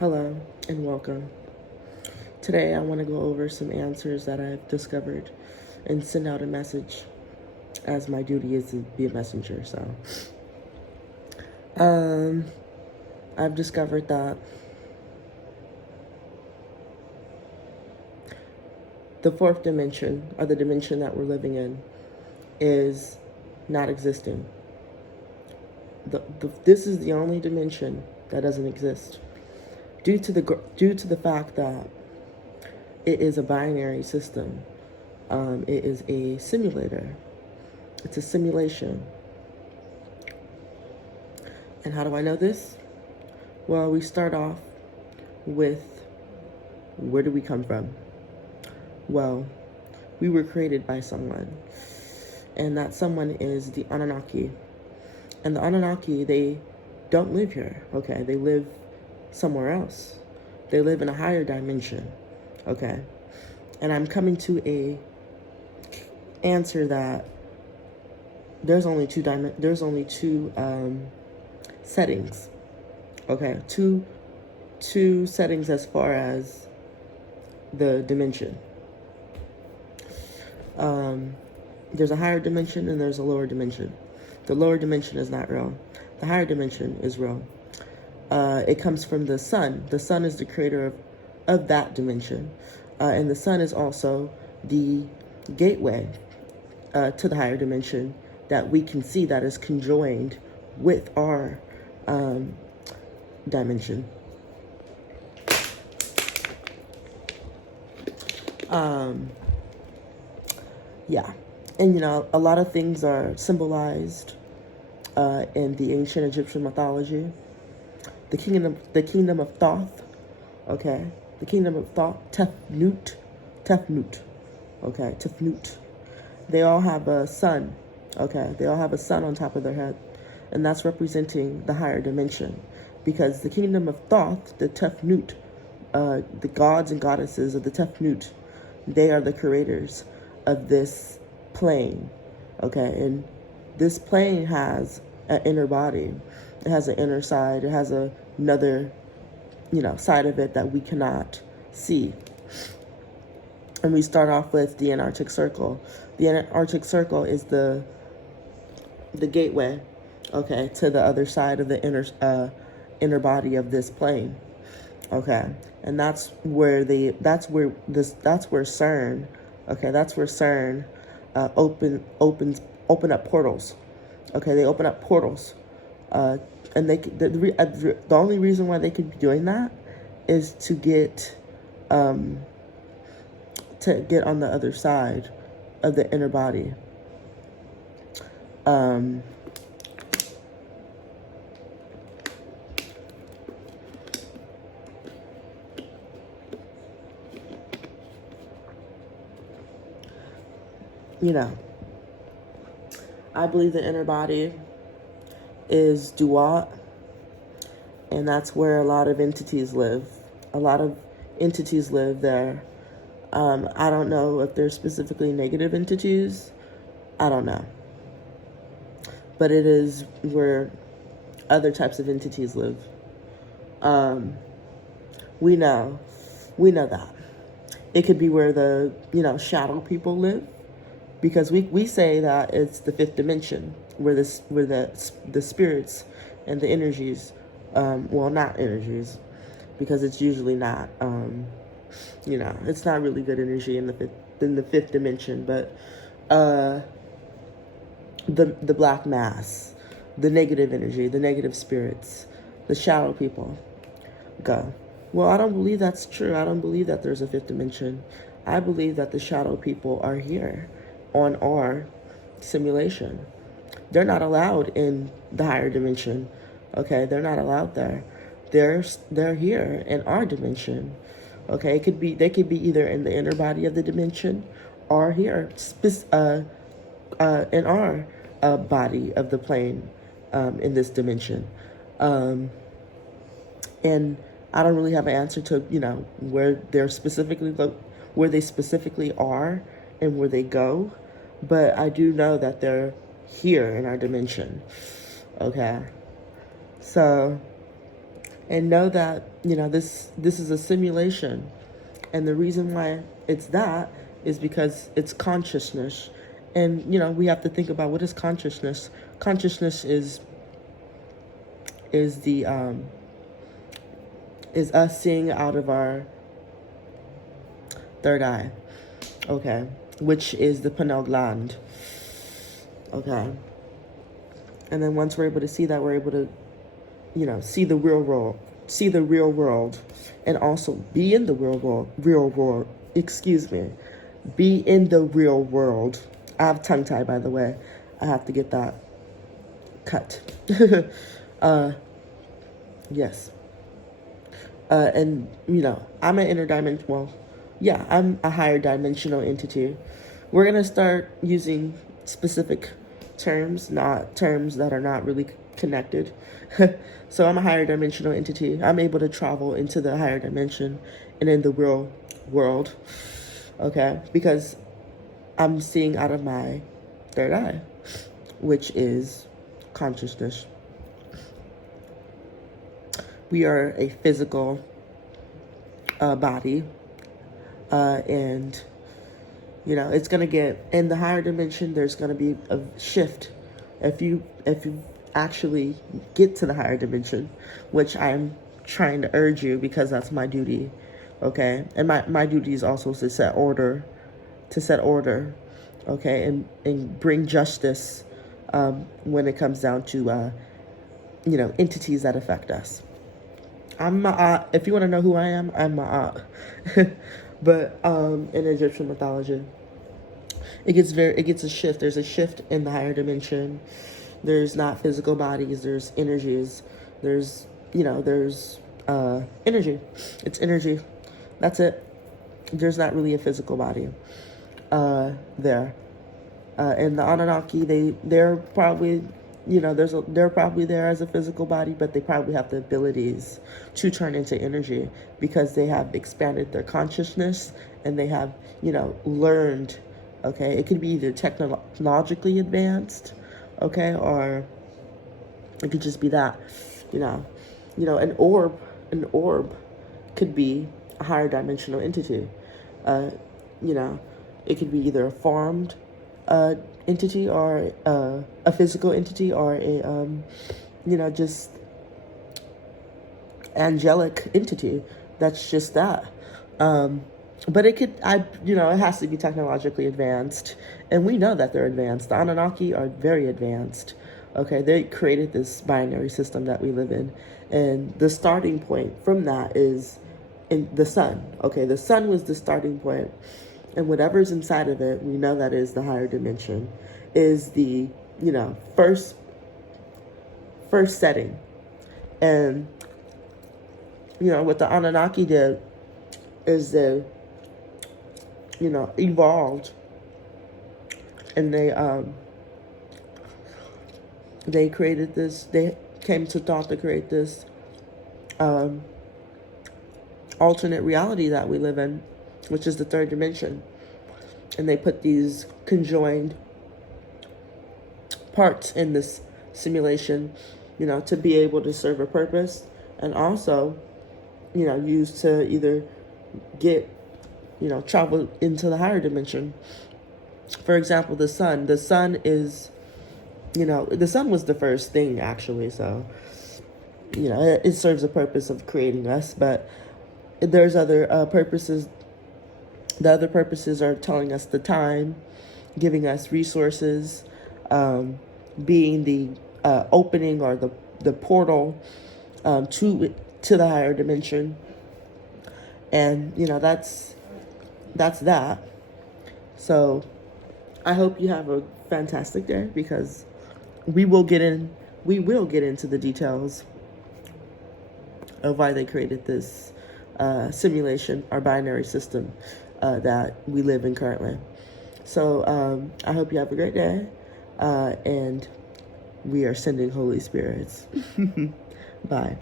Hello and welcome. Today I want to go over some answers that I've discovered and send out a message, as my duty is to be a messenger. Um, I've discovered that the fourth dimension, or the dimension that we're living in, is not existing. This is the only dimension that doesn't exist, due to the fact that it is a binary system. It is a simulator. It's a simulation. And how do I know this? Well, we start off with, where do we come from? Well, we were created by someone, and that someone is the Anunnaki. And the Anunnaki, they don't live here, okay? They live somewhere else. They live in a higher dimension, okay? And I'm coming to a answer that there's only two settings, okay? Two settings as far as the dimension. There's a higher dimension and there's a lower dimension. The lower dimension is not real. The higher dimension is real. It comes from the sun. The sun is the creator of that dimension. And the sun is also the gateway to the higher dimension that we can see, that is conjoined with our dimension. Yeah. And, a lot of things are symbolized in the ancient Egyptian mythology. The kingdom of Thoth, okay? The kingdom of Thoth, Tefnut, okay? Tefnut. They all have a sun, okay? They all have a sun on top of their head, and that's representing the higher dimension. Because the kingdom of Thoth, the Tefnut, the gods and goddesses of the Tefnut, they are the creators of this plane, okay? And this plane has an inner body. It has an inner side. It has another, side of it that we cannot see. And we start off with the Antarctic Circle. The Antarctic Circle is the gateway, okay, to the other side of the inner body of this plane, okay. And that's where CERN, okay, that's where CERN open up portals, okay. They open up portals, and the only reason why they could be doing that is to get on the other side of the inner body. I believe the inner body is Duat, and that's where a lot of entities live. A lot of entities live there. I don't know if they're specifically negative entities. I don't know. But it is where other types of entities live. We know that. It could be where the, shadow people live. Because we say that it's the fifth dimension, where the spirits and the energies, well, not energies, because it's usually not, it's not really good energy in the fifth dimension, but the black mass, the negative energy, the negative spirits, the shadow people go. Well, I don't believe that's true. I don't believe that there's a fifth dimension. I believe that the shadow people are here on our simulation. They're not allowed in the higher dimension, okay? They're not allowed there. They're here in our dimension, okay? They could be either in the inner body of the dimension or here, in our body of the plane, in this dimension. And I don't really have an answer to, where where they specifically are and where they go, but I do know that they're here in our dimension, okay? So and know that, this is a simulation. And the reason why it's that is because it's consciousness. And, we have to think about, what is consciousness? Consciousness is us seeing out of our third eye, okay, which is the pineal gland, okay. And then once we're able to see that, we're able to, see the real world, and also be in the real world, be in the real world. I have tongue tie, by the way. I have to get that cut. Yes. And, I'm an interdimensional, I'm a higher dimensional entity. We're going to start using specific terms, not terms that are not really connected. So I'm a higher dimensional entity. I'm able to travel into the higher dimension and in the real world, okay? Because I'm seeing out of my third eye, which is consciousness. We are a physical body, and it's gonna get in the higher dimension. There's gonna be a shift if you actually get to the higher dimension, which I'm trying to urge you, because that's my duty, okay? And my duty is also to set order, okay, and bring justice when it comes down to entities that affect us. I'm Ma'at. If you want to know who I am, I'm Ma'at. But in Egyptian mythology, it gets a shift. There's a shift in the higher dimension. There's not physical bodies. There's energies. There's energy. It's energy. That's it. There's not really a physical body there. And the Anunnaki, they're probably, they're probably there as a physical body, but they probably have the abilities to turn into energy, because they have expanded their consciousness, and they have, learned, okay? It could be either technologically advanced, okay, or it could just be that, an orb could be a higher dimensional entity. It could be either a formed entity, or a physical entity, or a just angelic entity. That's just that. But it has to be technologically advanced, and we know that they're advanced. The Anunnaki are very advanced. Okay, they created this binary system that we live in, and the starting point from that is in the sun. Okay, the sun was the starting point. And whatever's inside of it, we know that is the higher dimension, is the, first setting. And, what the Anunnaki did is they, evolved, and they created this, they came to thought to create this alternate reality that we live in, which is the third dimension. And they put these conjoined parts in this simulation, to be able to serve a purpose, and also, used to either get, travel into the higher dimension. For example, the sun. The sun is, the sun was the first thing, actually, so, it serves a purpose of creating us, but there's other purposes. The other purposes are telling us the time, giving us resources, being the opening, or the portal to the higher dimension. And that's that. So I hope you have a fantastic day, because we will get into the details of why they created this simulation, our binary system that we live in currently. So I hope you have a great day, and we are sending Holy Spirits. Bye.